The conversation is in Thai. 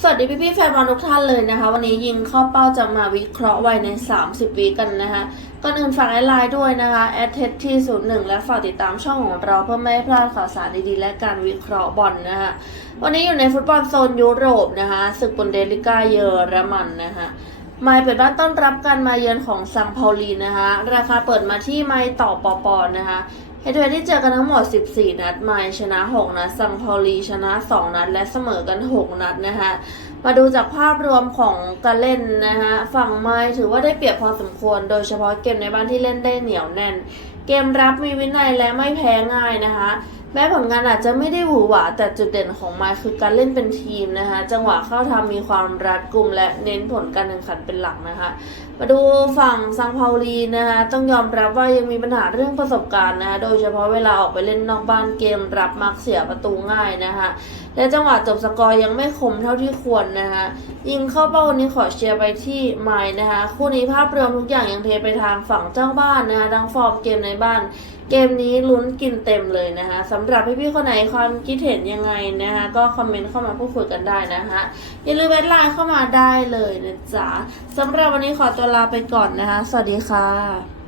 สวัสดีพี่พี่แฟนบอลทุกท่านเลยนะคะ วันนี้ยิงข้าเป้าจะมาวิเคราะห์ไว้ใน 30วิกันนะคะก่อนอื่นฝากไลน์ด้วยนะคะแอดเทสที่01และฝากติดตามช่องของเราเพื่อไม่ให้พลาดข่าวสารดีๆ และการวิเคราะห์บอลนะคะวันนี้อยู่ในฟุตบอลโซนยุโรปนะคะศึกบุนเดลิก้าเยอรมันนะคะไมล์เปิดบ้านต้อนรับการมาเยือนของซังเปาลีนะคะ ราคาเปิดมาที่ไมล์ต่อปอปอนนะคะ เฮดเวที่เจอกันทั้งหมด 14 นัดไมชนะ 6 นัด ซังพอลีชนะ 2 นัด และเสมอกัน 6 นัดนะคะมาดูจากภาพรวมของการเล่นนะคะฝั่งไม้ถือว่าได้เปรียบพอสมควร โดยเฉพาะเกมในบ้านที่เล่นได้เหนียวแน่น เกมรับมีวินัยและไม่แพ้ง่ายนะคะ แม้ผลงานอาจจะไม่ได้หวือหวาแต่จุดเด่นของไมล์คือการเล่นเป็นทีมนะคะ จังหวะเข้าทำมีความรัดกุมและเน้นผลการแข่งขันเป็นหลักนะคะ มาดูฝั่งซังเปาลีนะคะ ต้องยอมรับว่ายังมีปัญหาเรื่องประสบการณ์นะคะ โดยเฉพาะเวลาออกไปเล่นนอกบ้านเกมรับมักเสียประตูง่ายนะคะและจังหวะจบสกอร์ยังไม่คมเท่าที่ควรนะคะยิงเข้าเป้าวันนี้ขอเชียร์ไปที่ไมล์นะคะ คู่นี้ภาพรวมทุกอย่างยังเทไปทางฝั่งเจ้าบ้านนะคะทั้งฟอร์มเกมในบ้าน เกมนี้ลุ้นกินเต็มเลยนะคะสำำหรับพี่ๆคนไหนความคิดเห็นยังไงนะคะก็คอมเมนต์เข้ามาพูดคุยกันได้นะคะอย่าลืมแอดไลน์เข้ามาได้เลยนะจ๊ะสำหรับวันนี้ขอตัวลาไปก่อนนะคะ สวัสดีค่ะ